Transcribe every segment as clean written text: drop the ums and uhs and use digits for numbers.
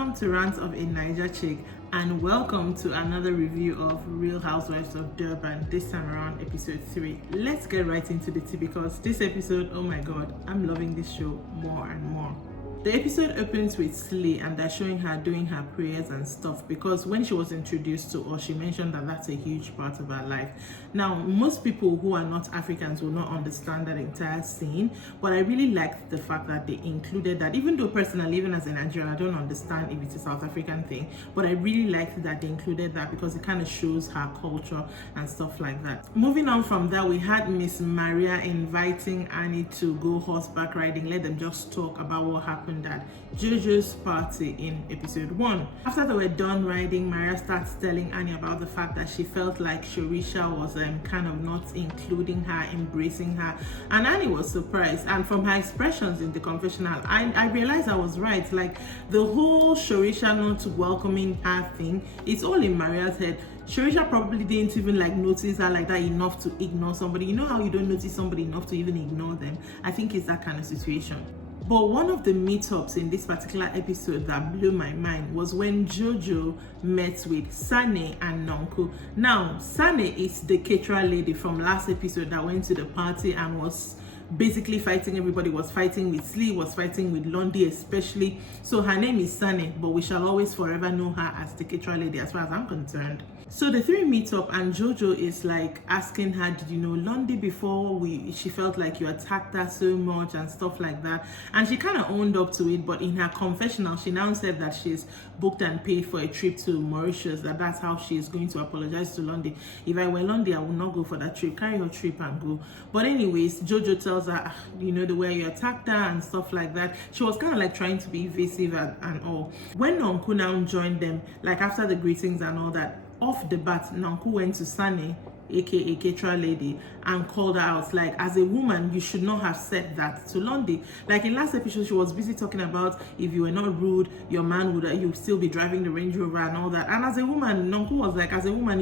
Welcome to Rants of a Naija Chic, and welcome to another review of Real Housewives of Durban, this time around episode 3. Let's get right into the tea because this episode, oh my god, I'm loving this show more and more. The episode opens with Slee and they're showing her doing her prayers and stuff because when she was introduced to us, she mentioned that that's a huge part of her life. Now, most people who are not Africans will not understand that entire scene, but I really liked the fact that they included that, even though personally, even as a Nigerian, I don't understand if it's a South African thing, but I really liked that they included that because it kind of shows her culture and stuff like that. Moving on from that, we had Miss Maria inviting Annie to go horseback riding. Let them just talk about what happened at Jojo's party in episode 1. After they were done riding, Maria starts telling Annie about the fact that she felt like Sharisha was kind of not including her, embracing her, and Annie was surprised. And from her expressions in the confessional, I realized I was right. Like, the whole Sharisha not welcoming her thing, it's all in Maria's head. Sharisha probably didn't even notice her like that enough to ignore somebody. You know how you don't notice somebody enough to even ignore them? I think it's that kind of situation. But one of the meetups in this particular episode that blew my mind was when Jojo met with Sane and Nonku. Now, Sane is the caterer lady from last episode that went to the party and was basically fighting everybody, was fighting with Slee, was fighting with Lundy especially. So her name is Sane, but we shall always forever know her as the caterer lady as far as I'm concerned. So the three meet up and Jojo is asking her, did you know Lundy before? She felt like you attacked her so much and stuff like that. And she kind of owned up to it, but in her confessional, she now said that she's booked and paid for a trip to Mauritius, that's how she is going to apologize to Lundy. If I were Lundy, I would not go for that trip. Carry your trip and go. But anyways, Jojo tells her, you know, the way you attacked her and stuff like that. She was kind of trying to be evasive and all. When Nonku now joined them, after the greetings and all that, off the bat, Nonku went to Sane, aka caterer lady, and called her out as a woman you should not have said that to Lundy. In last episode, she was busy talking about if you were not rude, your man would you still be driving the Range Rover and all that. And as a woman, Nonku was as a woman,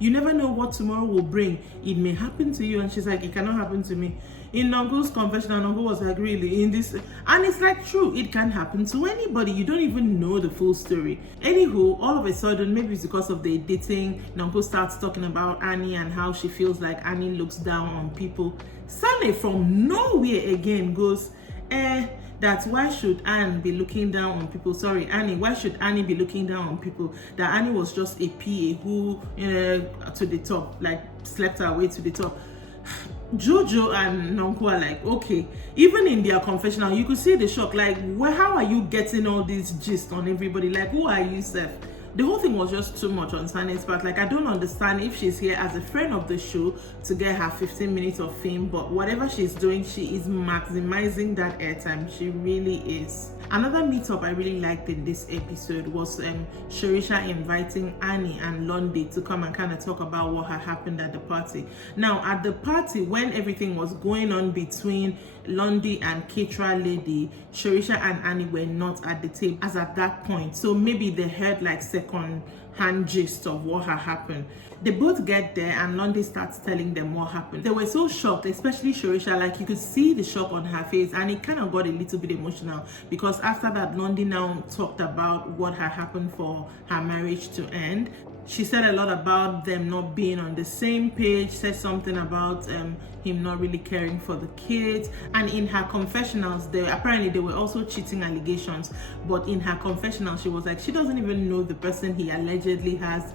you never know what tomorrow will bring. It may happen to you. And she's it cannot happen to me. In Nonku's confession, Nonku was really in this, and it's true, it can happen to anybody. You don't even know the full story. Anywho, all of a sudden, maybe it's because of the dating, Nonku starts talking about Annie and how she feels like Annie looks down on people. Sally from nowhere again goes, that's why should Anne be looking down on people? Sorry, Annie, why should Annie be looking down on people? That Annie was just a PA who, to the top, slept her way to the top. Jojo and Nonku are okay. Even in their confessional, you could see the shock. How are you getting all this gist on everybody? Who are you, Seth? The whole thing was just too much on Sane's part. I don't understand if she's here as a friend of the show to get her 15 minutes of fame, but whatever she's doing, she is maximizing that airtime. She really is. Another meetup I really liked in this episode was Sharisha inviting Annie and Lundy to come and kind of talk about what had happened at the party. Now, at the party, when everything was going on between Lundy and caterer lady, Sharisha and Annie were not at the table as at that point. So maybe they heard second hand gist of what had happened. They both get there and Lundy starts telling them what happened. They were so shocked, especially Sharisha, you could see the shock on her face, and it kind of got a little bit emotional because after that, Lundy now talked about what had happened for her marriage to end. She said a lot about them not being on the same page, said something about him not really caring for the kids. And in her confessionals, apparently they were also cheating allegations. But in her confessional, she was she doesn't even know the person he allegedly has,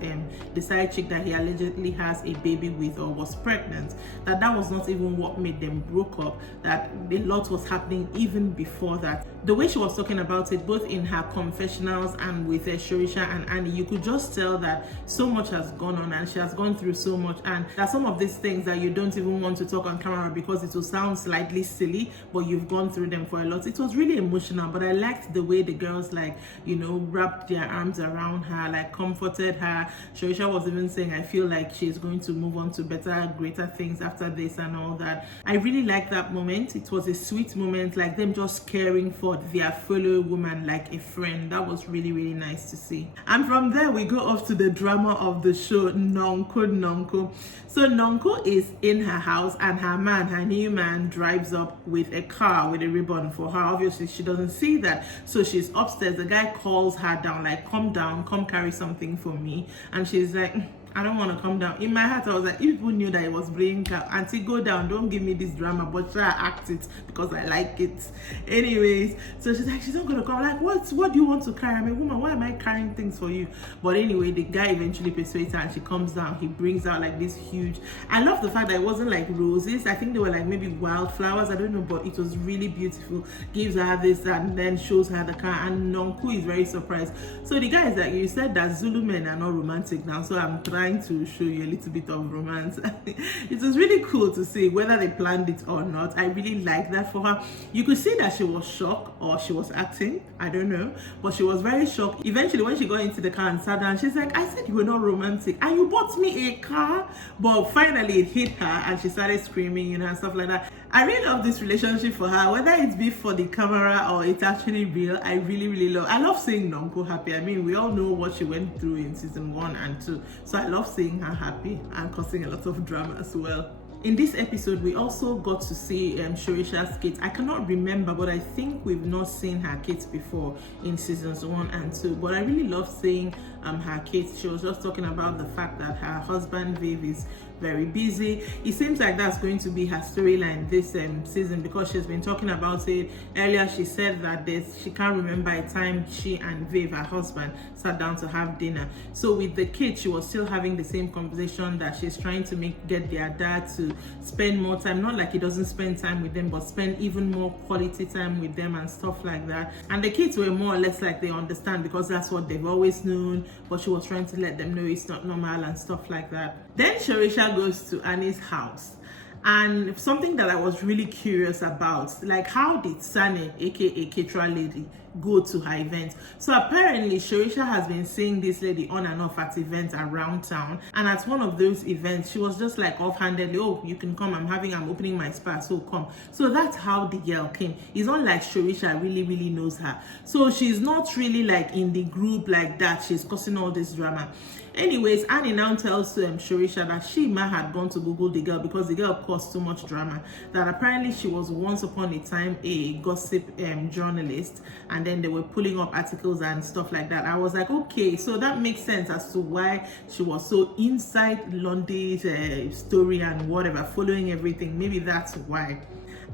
the side chick that he allegedly has a baby with or was pregnant. That was not even what made them broke up. That a lot was happening even before that. The way she was talking about it, both in her confessionals and with Sharisha and Annie, you could just tell that so much has gone on and she has gone through so much, and there are some of these things that you don't even want to talk on camera because it will sound slightly silly, but you've gone through them for a lot. It was really emotional, but I liked the way the girls wrapped their arms around her, comforted her. Sharisha was even saying, I feel like she's going to move on to better, greater things after this and all that. I really liked that moment. It was a sweet moment, them just caring for their fellow woman like a friend. That was really, really nice to see. And from there, we go off to the drama drama of the show, Nonko. So Nonko is in her house and her new man, drives up with a car with a ribbon for her. Obviously, she doesn't see that. So she's upstairs. The guy calls her down, like, come down, come carry something for me. And she's like, I don't want to come down. In my heart, I was like, if people knew that it was playing car, auntie, go down, don't give me this drama, but try to act it because I like it. Anyways, so she's like, she's not going to come. Like, what do you want to carry? I'm a woman, why am I carrying things for you? But anyway, the guy eventually persuades her and she comes down. He brings out like this huge, I love the fact that it wasn't like roses. I think they were like maybe wildflowers. I don't know, but it was really beautiful. Gives her this and then shows her the car, and Nonku is very surprised. So the guy is like, you said that Zulu men are not romantic now, so I'm trying to show you a little bit of romance. It was really cool to see whether they planned it or not. I really like that for her. You could see that she was shocked, or she was acting, I don't know, but she was very shocked. Eventually when she got into the car and sat down, she's like, I said you were not romantic and you bought me a car. But finally it hit her and she started screaming, you know, and stuff like that. I really love this relationship for her, whether it's be for the camera or it's actually real. I really love. I love seeing Nonko happy. I mean, we all know what she went through in season 1 and 2, so I love seeing her happy and causing a lot of drama as well. In this episode, we also got to see Sharisha's kids. I cannot remember, but I think we've not seen her kids before in seasons 1 and 2. But I really love seeing her kids. She was just talking about the fact that her husband Viv is very busy. It seems like that's going to be her storyline this season, because she's been talking about it earlier. She said that she can't remember a time she and Viv, her husband, sat down to have dinner. So with the kids, she was still having the same conversation that she's trying to get their dad to spend more time, not like he doesn't spend time with them, but spend even more quality time with them and stuff like that. And the kids were more or less like they understand, because that's what they've always known, but she was trying to let them know it's not normal and stuff like that. Then Sharisha goes to Annie's house, and something that I was really curious about, like, how did Sane, aka Ketra lady, go to her event? So apparently Sharisha has been seeing this lady on and off at events around town, and at one of those events she was just like offhandedly, oh, you can come, I'm opening my spa, so come. So that's how the girl came. It's not like Sharisha really knows her, so she's not really like in the group like that. She's causing all this drama. Anyways, Annie now tells Sharisha that she had gone to Google the girl because the girl caused too much drama, that apparently she was once upon a time a gossip journalist, and then they were pulling up articles and stuff like that. I was like, okay, so that makes sense as to why she was so inside Lundi's story and whatever, following everything. Maybe that's why.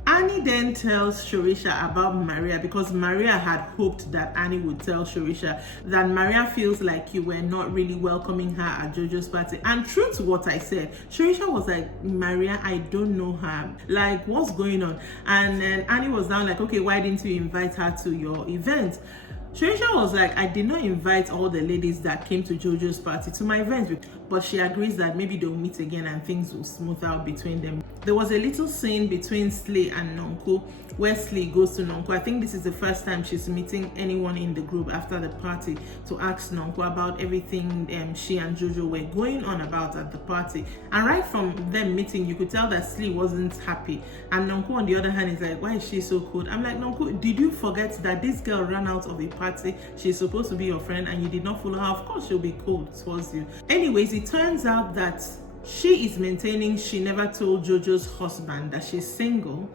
Annie then tells Sharisha about Maria, because Maria had hoped that Annie would tell Sharisha that Maria feels like you were not really welcoming her at Jojo's party. And true to what I said, Sharisha was like, Maria, I don't know her. Like, what's going on? And then Annie was down like, okay, why didn't you invite her to your event? Sharisha was like, I did not invite all the ladies that came to Jojo's party to my event, but she agrees that maybe they'll meet again and things will smooth out between them. There was a little scene between Slee and Nonko where Slee goes to Nonko. I think this is the first time she's meeting anyone in the group after the party, to ask Nonko about everything she and Jojo were going on about at the party. And right from them meeting, you could tell that Slee wasn't happy. And Nonko, on the other hand, is like, why is she so cold? I'm like, Nonko, did you forget that this girl ran out of a party? She's supposed to be your friend and you did not follow her. Of course she'll be cold towards you. Anyways, it turns out that she is maintaining she never told Jojo's husband that she's single.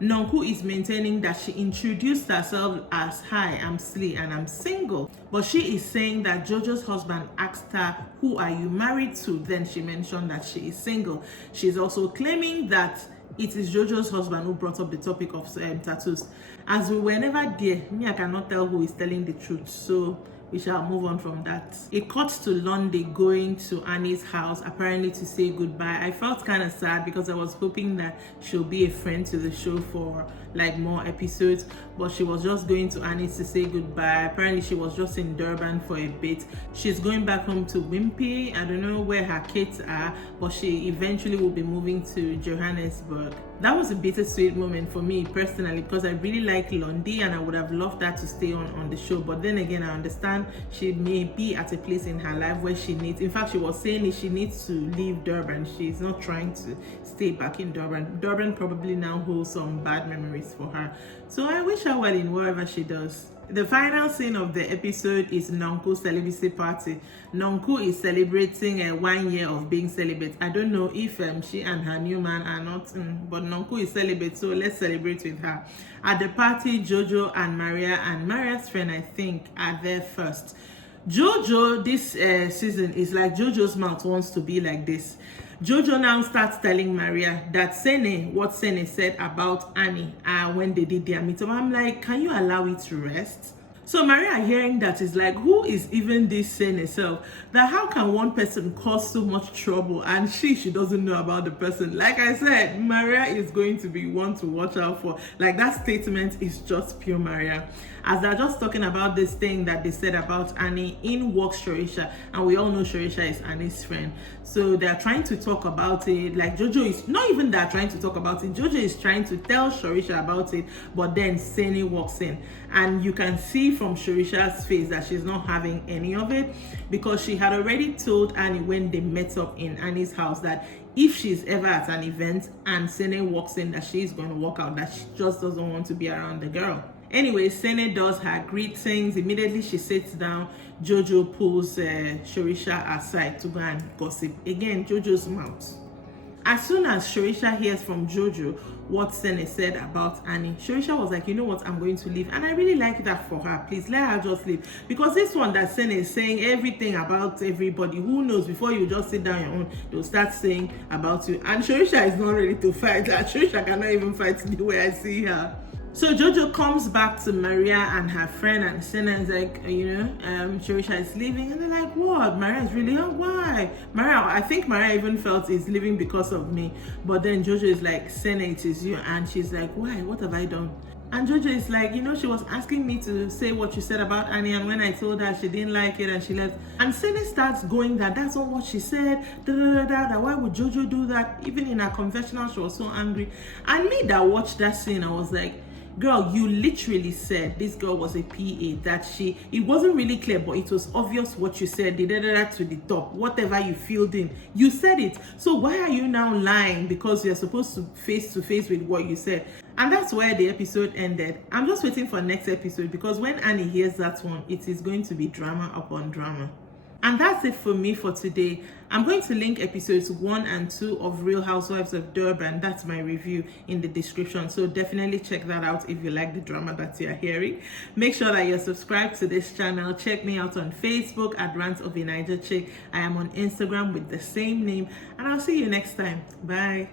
Nonko is maintaining that she introduced herself as, hi, I'm Slee and I'm single. But she is saying that Jojo's husband asked her, who are you married to? Then she mentioned that she is single. She's also claiming that it is Jojo's husband who brought up the topic of tattoos. As we were never there, me, I cannot tell who is telling the truth. So we shall move on from that. It cuts to Lundy going to Annie's house, apparently to say goodbye. I felt kind of sad because I was hoping that she'll be a friend to the show for like more episodes, but she was just going to Annie's to say goodbye. Apparently she was just in Durban for a bit. She's going back home to Wimpy. I don't know where her kids are, but she eventually will be moving to Johannesburg. That was a bittersweet moment for me personally, because I really like Lundy and I would have loved her to stay on the show. But then again, I understand she may be at a place in her life where she needs, in fact, she was saying she needs to leave Durban. She's not trying to stay back in Durban. Durban probably now holds some bad memories for her. So I wish her well in wherever she does. The final scene of the episode is Nonku's celibacy party. Nonku is celebrating 1 year of being celibate. I don't know if she and her new man are not, but Nonku is celibate, so let's celebrate with her. At the party, Jojo and Maria's friend, I think, are there first. Jojo this season is like Jojo's mouth wants to be like this. Jojo now starts telling Maria that what Sene said about Annie when they did their meetup. I'm like, can you allow it to rest? So Maria hearing that is like, who is even this Sene self? That how can one person cause so much trouble and she doesn't know about the person? Like I said, Maria is going to be one to watch out for. Like that statement is just pure Maria. As they're just talking about this thing that they said about Annie, in walks Sharisha, and we all know Sharisha is Annie's friend. So they're trying to talk about it. Like Jojo is not even that trying to talk about it. Jojo is trying to tell Sharisha about it, but then Sene walks in, and you can see from Sharisha's face that she's not having any of it, because she had already told Annie when they met up in Annie's house that if she's ever at an event and Sene walks in, that she's going to walk out, that she just doesn't want to be around the girl. Anyway, Sene does her greetings. Immediately she sits down. Jojo pulls Sharisha aside to go and gossip. Again, Jojo's mouth. As soon as Sharisha hears from Jojo what Sene said about Annie, Sharisha was like, you know what, I'm going to leave. And I really like that for her. Please let her just leave. Because this one that Sene is saying everything about everybody, who knows, before you just sit down your own, they'll start saying about you. And Sharisha is not ready to fight. Sharisha cannot even fight the way I see her. So Jojo comes back to Maria and her friend, and Sene is like, Sharisha is leaving, and they're like, what? Maria is really, why? Maria, I think Maria even felt is leaving because of me. But then Jojo is like, Sene, it is you. And she's like, why? What have I done? And Jojo is like, she was asking me to say what you said about Annie, and when I told her, she didn't like it and she left. And Sene starts going that that's not what she said, that why would Jojo do that? Even in her confessional, she was so angry. And me that watched that scene, I was like, girl, you literally said this girl was a PA, that it wasn't really clear, but it was obvious what you said, to the top, whatever you filled in, you said it. So why are you now lying? Because you're supposed to face with what you said. And that's where the episode ended. I'm just waiting for next episode, because when Annie hears that one, it is going to be drama upon drama. And that's it for me for today. I'm going to link episodes 1 and 2 of Real Housewives of Durban. That's my review in the description. So definitely check that out if you like the drama that you're hearing. Make sure that you're subscribed to this channel. Check me out on Facebook at Rants of Naija Chic. I am on Instagram with the same name. And I'll see you next time. Bye.